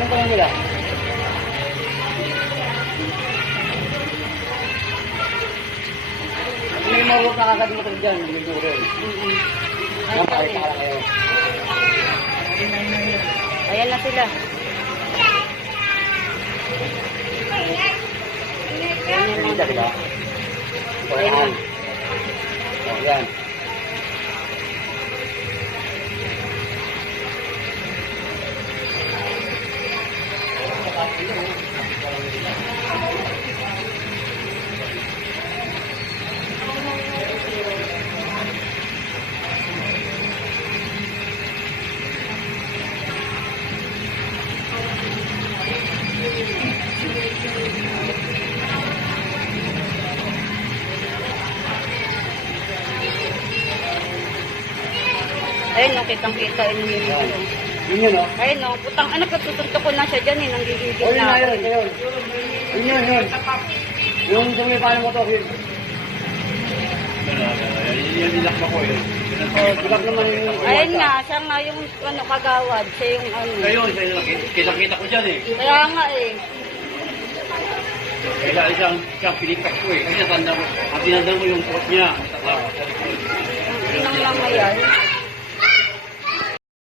Anong tanong nila? May mawag na kakalimutan dyan, may duro. Ay, sorry. Kayo. Ayan na sila. Ayan yung Hindi mga diba? Ayan na. O, yan. Ayun, no, kitang-kita yun yung ano. Yun yun, o. Ayun, no, putang anak, natutuntok ko na siya dyan, eh, nanggigigil O, yun na na ako. yun, yun. Yun yun, yun. Yung tumipanan mo to, yun. Yan, ilak mo ko yun. O, ilak naman yung... Ayun nga, siya nga yung ano, kagawad, siya yung ano. Ngayon, kita-kita ko dyan eh. Kaya nga eh. Siyang pinipas ko eh. Kasi natanda mo yung pot niya. Ang inang lang na yan.